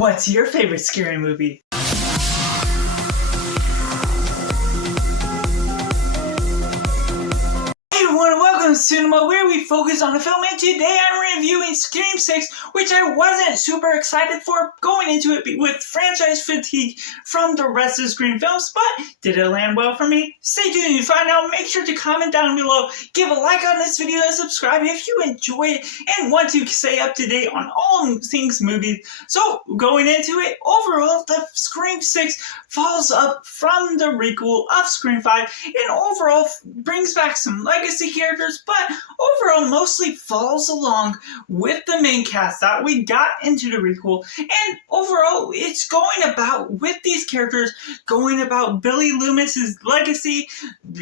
What's your favorite scary movie? Hey everyone, welcome to Cinema, where we focus on the film, and today I'm reviewing Scream 6, which I wasn't super excited for going into it with franchise fatigue from the rest of the Scream films, but did it land well for me? Stay tuned to find out. Make sure to comment down below, give a like on this video, and subscribe if you enjoy it and want to stay up to date on all things movies. So, going into it, overall, the Scream 6 follows up from the requel of Scream 5, and overall brings back some legacy characters, but overall mostly follows along with the main cast that we got into the requel. And overall, it's going about with these characters, going about Billy Loomis's legacy,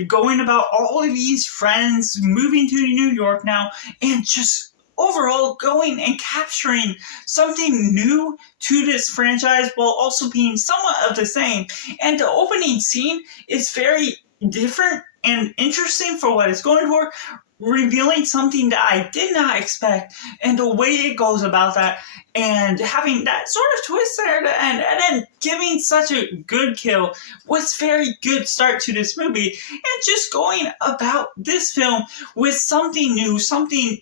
going about all of these friends moving to New York now, and just overall going and capturing something new to this franchise while also being somewhat of the same. And the opening scene is very different and interesting for what it's going for, revealing something that I did not expect, and the way it goes about that, and having that sort of twist there at the end, and then giving such a good kill was very good start to this movie, and just going about this film with something new, something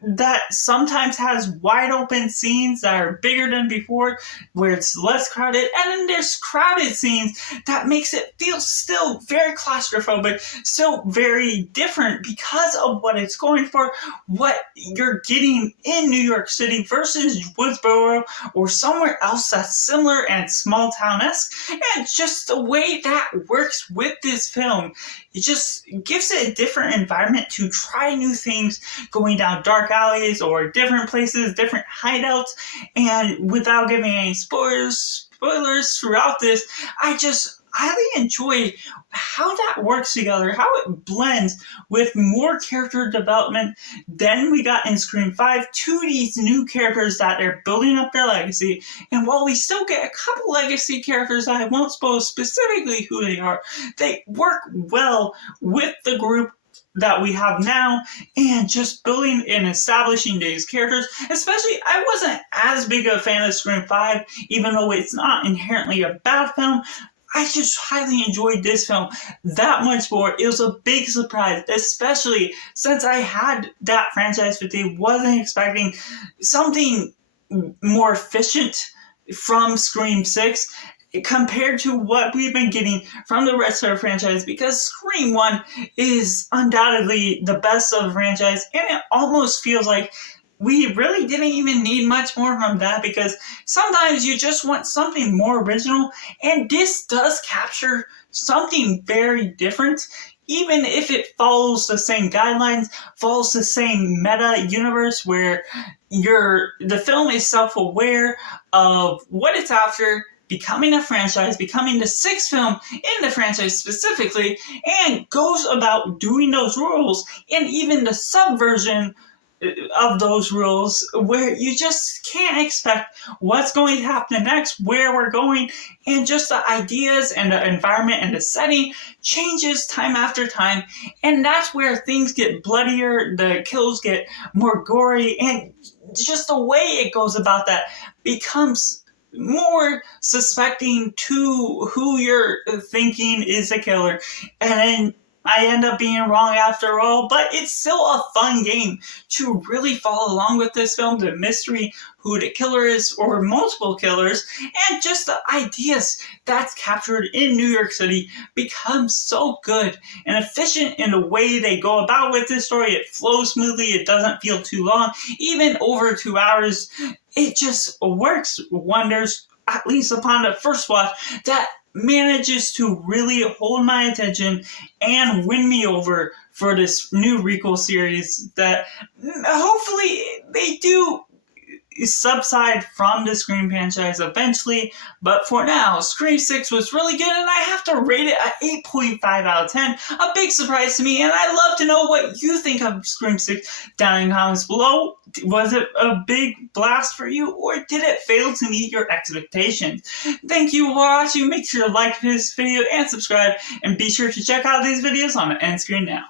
that sometimes has wide open scenes that are bigger than before, where it's less crowded, and then there's crowded scenes that makes it feel still very claustrophobic, still very different because of what it's going for, what you're getting in New York City versus Woodsboro or somewhere else that's similar and small town-esque. And just the way that works with this film, it just gives it a different environment to try new things, going down dark alleys or different places, different hideouts. And without giving any spoilers throughout this, I just highly enjoy how that works together, how it blends with more character development than we got in Scream 5 to these new characters that they're building up their legacy. And while we still get a couple legacy characters, I won't spoil specifically who they are, they work well with the group that we have now, and just building and establishing these characters. Especially, I wasn't as big a fan of Scream 5, even though it's not inherently a bad film. I just highly enjoyed this film that much more. It was a big surprise, especially since I had that franchise fatigue, wasn't expecting something more efficient from Scream 6 compared to what we've been getting from the rest of our franchise, because Scream 1 is undoubtedly the best of the franchise, and it almost feels like we really didn't even need much more from that, because sometimes you just want something more original, and this does capture something very different. Even if it follows the same guidelines, follows the same meta universe where the film is self-aware of what it's after, becoming a franchise, becoming the sixth film in the franchise specifically, and goes about doing those rules, and even the subversion of those rules, where you just can't expect what's going to happen next, where we're going, and just the ideas and the environment and the setting changes time after time. And that's where things get bloodier, the kills get more gory, and just the way it goes about that becomes more suspecting to who you're thinking is the killer. And then I end up being wrong after all, but it's still a fun game to really follow along with this film, the mystery, who the killer is, or multiple killers, and just the ideas that's captured in New York City becomes so good and efficient in the way they go about with this story. It flows smoothly, it doesn't feel too long, even over 2 hours. It just works wonders, at least upon the first watch, that manages to really hold my attention and win me over for this new requel series that hopefully they do subside from the Scream franchise eventually. But for now, Scream 6 was really good, and I have to rate it at 8.5 out of 10. A big surprise to me, and I'd love to know what you think of Scream 6 down in the comments below. Was it a big blast for you, or did it fail to meet your expectations? Thank you for watching. Make sure to like this video and subscribe, and be sure to check out these videos on the end screen now.